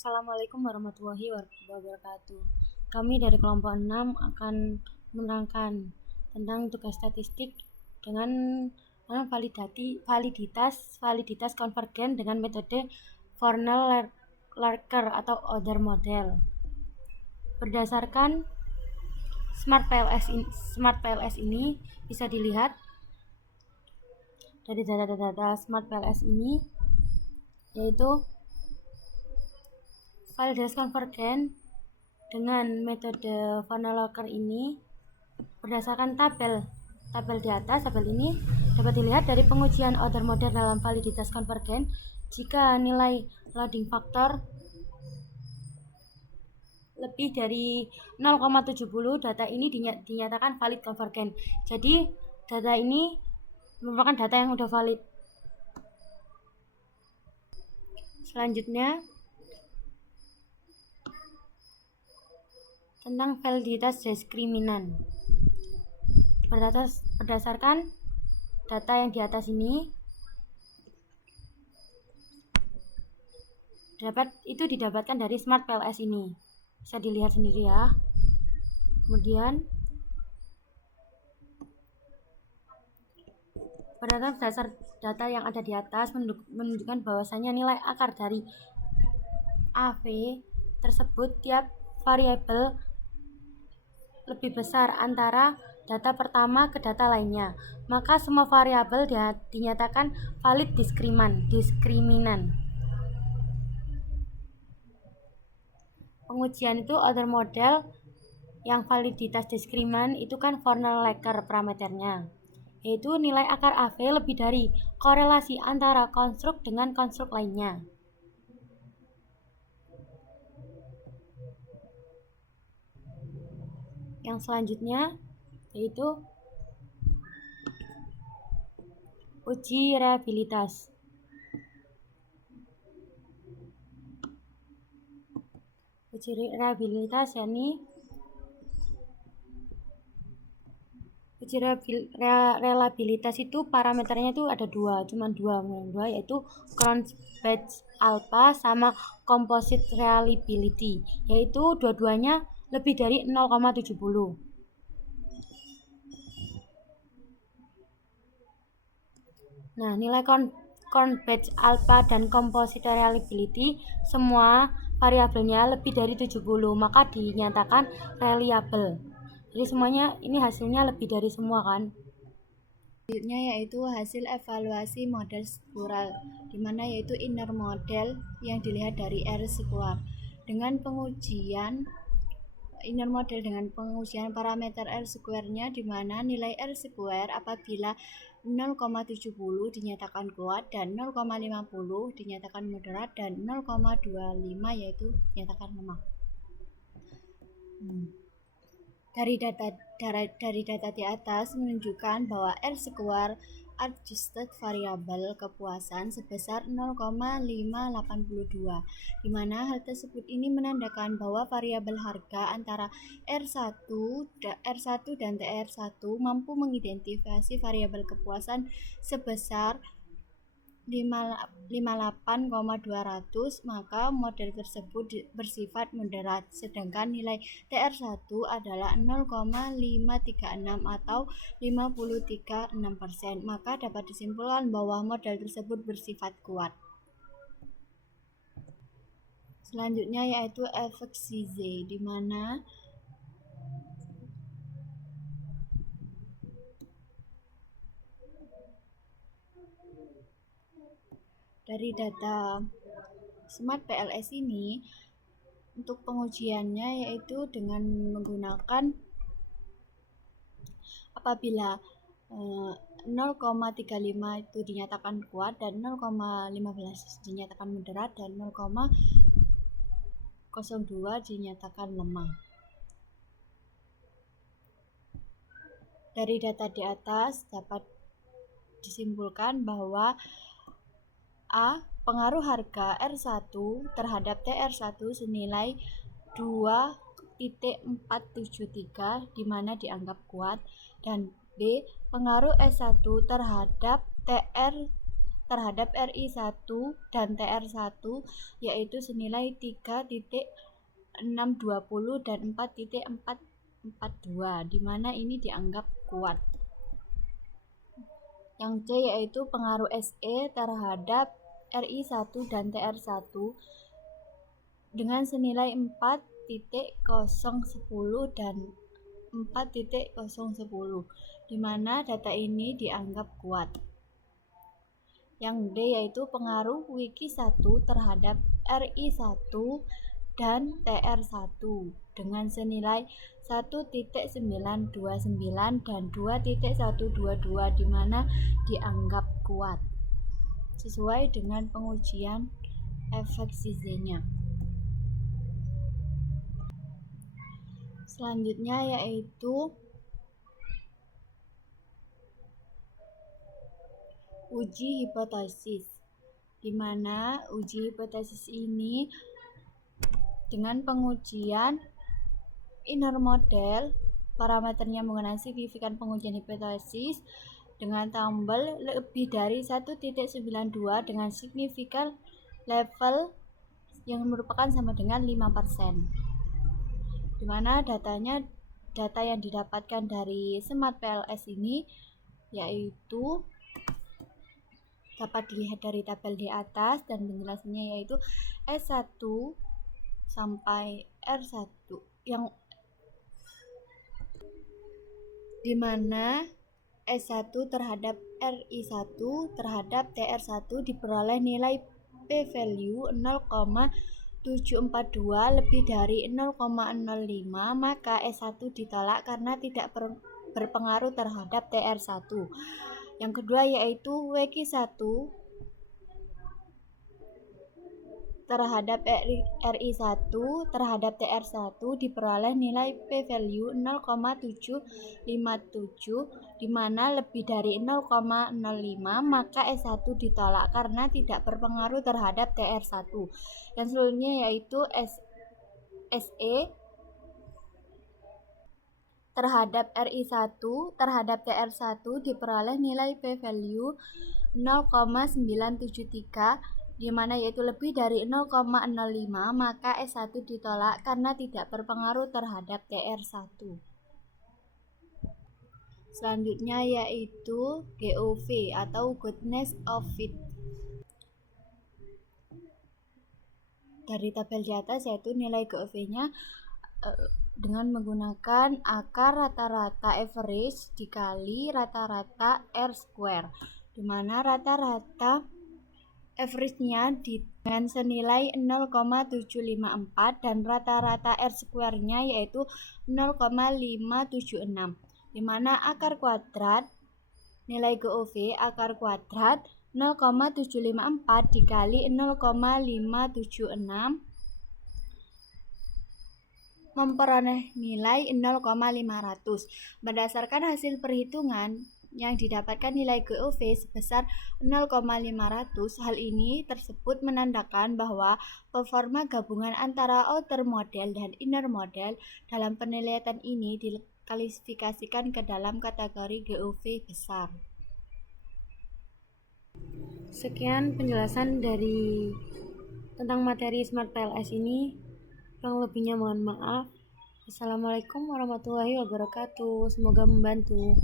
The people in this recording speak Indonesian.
Assalamualaikum warahmatullahi wabarakatuh. Kami dari kelompok 6 akan menerangkan tentang tugas statistik dengan validitas konvergen dengan metode Fornell-Larker atau Oder model. Berdasarkan Smart PLS ini bisa dilihat dari data-data Smart PLS ini, yaitu validitas konvergen dengan metode Fornell-Larker ini berdasarkan tabel di atas. Tabel ini dapat dilihat dari pengujian Oder model dalam validitas konvergen. Jika nilai loading factor lebih dari 0,70, data ini dinyatakan valid konvergen. Jadi data ini merupakan data yang sudah valid. Selanjutnya tentang validitas diskriminan. Berdasarkan data yang di atas ini, didapatkan dari Smart PLS ini. Bisa dilihat sendiri ya. Kemudian berdasarkan dasar data yang ada di atas menunjukkan bahwasanya nilai akar dari AV tersebut tiap variabel lebih besar antara data pertama ke data lainnya, maka semua variabel dinyatakan valid diskriminan. Pengujian itu Oder model yang validitas diskriminan itu kan Fornell-Larker parameternya, yaitu nilai akar AV lebih dari korelasi antara konstruk dengan konstruk lainnya. Yang selanjutnya yaitu uji reliabilitas. Uji reliabilitas yakni reliabilitas itu parameternya itu ada cuma dua, yaitu Cron-Betz alpha sama composite reliability, yaitu dua-duanya lebih dari 0,70. Nah, nilai Cron-Betz alpha dan composite reliability semua variabelnya lebih dari 70, maka dinyatakan reliable. Jadi semuanya ini hasilnya lebih dari semua kan. Selanjutnya yaitu hasil evaluasi model struktural, dimana yaitu inner model yang dilihat dari R-square dengan pengujian inner model dengan pengujian parameter R-square-nya, di mana nilai R-square apabila 0,70 dinyatakan kuat dan 0,50 dinyatakan moderat dan 0,25 yaitu dinyatakan lemah. Dari data di atas menunjukkan bahwa R-square adjusted variabel kepuasan sebesar 0,582, di mana hal tersebut ini menandakan bahwa variabel harga antara R1 dan TR1 mampu mengidentifikasi variabel kepuasan sebesar 58,200, maka model tersebut bersifat moderat, sedangkan nilai TR1 adalah 0,536 atau 53,6%, maka dapat disimpulkan bahwa model tersebut bersifat kuat. Selanjutnya yaitu efek Zee, di mana dari data Smart PLS ini untuk pengujiannya yaitu dengan menggunakan apabila 0,35 itu dinyatakan kuat dan 0,15 dinyatakan moderat dan 0,02 dinyatakan lemah. Dari data di atas dapat disimpulkan bahwa A. Pengaruh harga R1 terhadap TR1 senilai 2,473 di mana dianggap kuat, dan B. Pengaruh S1 terhadap terhadap RI1 dan TR1 yaitu senilai 3.620 dan 4.442, di mana ini dianggap kuat. Yang C yaitu pengaruh SE terhadap RI1 dan TR1 dengan senilai 4.010 dan 4.010, di mana data ini dianggap kuat. Yang D yaitu pengaruh Wiki1 terhadap RI1 dan TR1 dengan senilai 1.929 dan 2.122, di mana dianggap kuat sesuai dengan pengujian efek Z-nya. Selanjutnya yaitu uji hipotesis, di mana uji hipotesis ini dengan pengujian inner model, parameternya menggunakan signifikan pengujian hipotesis dengan tabel lebih dari 1.92 dengan signifikan level yang merupakan sama dengan 5%, di mana data yang didapatkan dari Smart PLS ini yaitu dapat dilihat dari tabel di atas, dan penjelasannya yaitu S1 sampai R1, yang dimana S1 terhadap RI1 terhadap TR1 diperoleh nilai p-value 0,742 lebih dari 0,05, maka S1 ditolak karena tidak berpengaruh terhadap TR1. Yang kedua yaitu WQ1 terhadap RI1 terhadap TR1 diperoleh nilai p-value 0,757, di mana lebih dari 0,05, maka S1 ditolak karena tidak berpengaruh terhadap TR1. Dan selanjutnya yaitu SE terhadap RI1 terhadap TR1 diperoleh nilai p-value 0,973, di mana yaitu lebih dari 0,05, maka S1 ditolak karena tidak berpengaruh terhadap TR1. Selanjutnya yaitu GOV atau goodness of fit. Dari tabel di atas yaitu nilai GOV-nya dengan menggunakan akar rata-rata average dikali rata-rata R square, di mana rata-rata average-nya dengan senilai 0,754 dan rata-rata R square-nya yaitu 0,576, di mana akar kuadrat nilai GOV akar kuadrat 0,754 dikali 0,576 memperoleh nilai 0,500. Berdasarkan hasil perhitungan yang didapatkan nilai GOV sebesar 0,500. Hal ini tersebut menandakan bahwa performa gabungan antara outer model dan inner model dalam penelitian ini diklasifikasikan ke dalam kategori GOV besar. Sekian penjelasan dari tentang materi Smart PLS ini. Kurang lebihnya mohon maaf. Assalamualaikum warahmatullahi wabarakatuh. Semoga membantu.